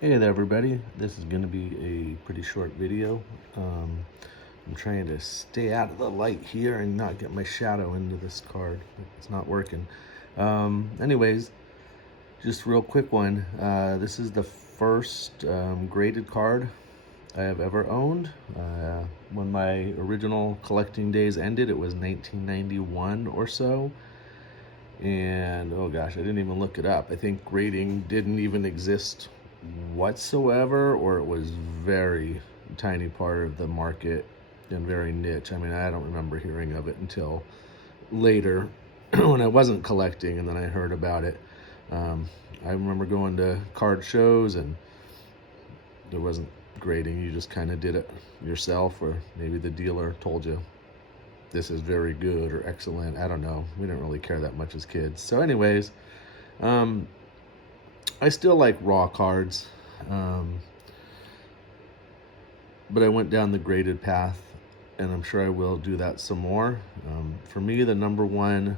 Hey there everybody, this is going to be a pretty short video. I'm trying to stay out of the light here and not get my shadow into this card. It's not working. Anyways, just real quick one. This is the first graded card I have ever owned. When my original collecting days ended, it was 1991 or so. And oh gosh, I didn't even look it up. I think grading didn't even exist whatsoever, or it was very tiny part of the market and very niche. I mean, I don't remember hearing of it until later when I wasn't collecting, and then I heard about it. I remember going to card shows and there wasn't grading. You just kind of did it yourself, or maybe the dealer told you this is very good or excellent. I don't know. We didn't really care that much as kids. So anyways, I still like raw cards, but I went down the graded path, and I'm sure I will do that some more. For me, the number one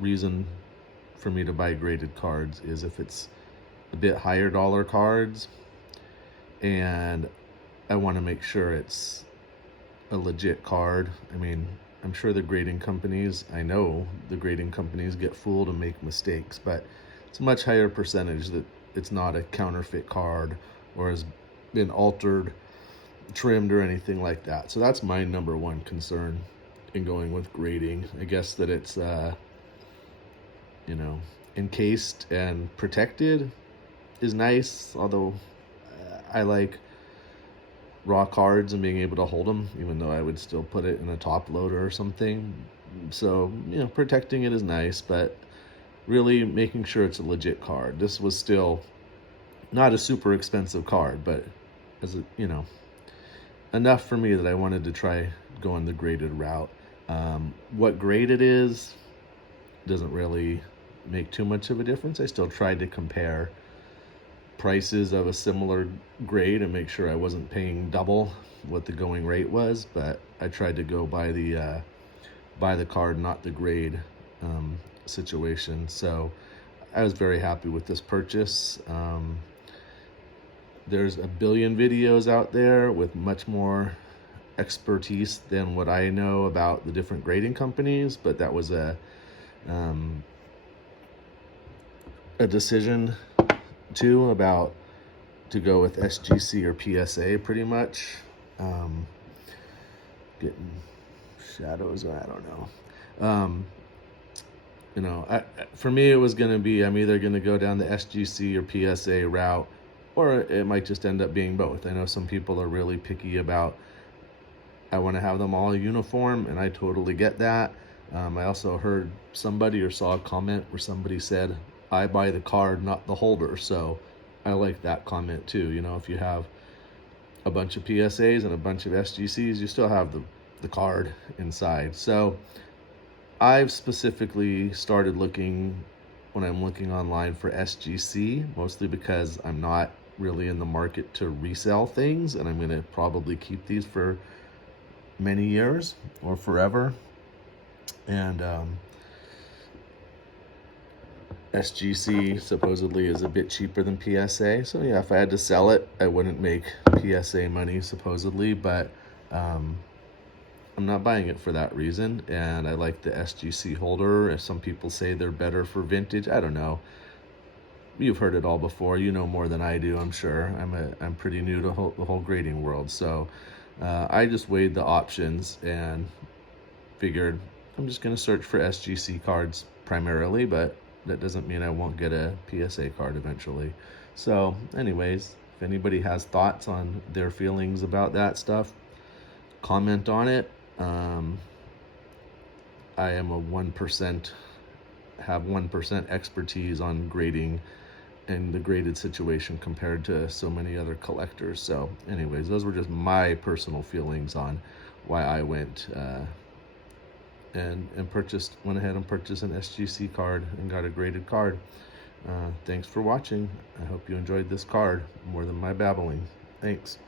reason for me to buy graded cards is if it's a bit higher dollar cards, and I want to make sure it's a legit card. I mean, I'm sure the grading companies, I know the grading companies get fooled and make mistakes, but it's a much higher percentage that it's not a counterfeit card or has been altered, trimmed, or anything like that. So that's my number one concern in going with grading. I guess that it's, encased and protected is nice, although I like raw cards and being able to hold them, even though I would still put it in a top loader or something. So, protecting it is nice, but really making sure it's a legit card. This was still not a super expensive card, but enough for me that I wanted to try going the graded route. What grade it is doesn't really make too much of a difference. I still tried to compare prices of a similar grade and make sure I wasn't paying double what the going rate was, but I tried to go by the card, not the grade situation. So I was very happy with this purchase. There's a billion videos out there with much more expertise than what I know about the different grading companies, but that was a decision too about to go with SGC or PSA pretty much. Getting shadows, I don't know. For me, it was going to be, I'm either going to go down the SGC or PSA route, or it might just end up being both. I know some people are really picky about, I want to have them all uniform, and I totally get that. I also heard somebody or saw a comment where somebody said, I buy the card, not the holder. So I like that comment too. If you have a bunch of PSAs and a bunch of SGCs, you still have the card inside. So I've specifically started looking, when I'm looking online, for SGC, mostly because I'm not really in the market to resell things, and I'm going to probably keep these for many years or forever. And SGC supposedly is a bit cheaper than PSA. So yeah, if I had to sell it, I wouldn't make PSA money supposedly, but I'm not buying it for that reason. And I like the SGC holder. If some people say they're better for vintage, I don't know. You've heard it all before. You know more than I do, I'm sure. I'm pretty new to the whole grading world. So I just weighed the options and figured I'm just going to search for SGC cards primarily, but that doesn't mean I won't get a PSA card eventually. So anyways, if anybody has thoughts on their feelings about that stuff, comment on it. I am a 1%, have 1% expertise on grading and the graded situation compared to so many other collectors. So anyways, those were just my personal feelings on why I went and went ahead and purchased an SGC card and got a graded card. Thanks for watching. I hope you enjoyed this card more than my babbling. Thanks.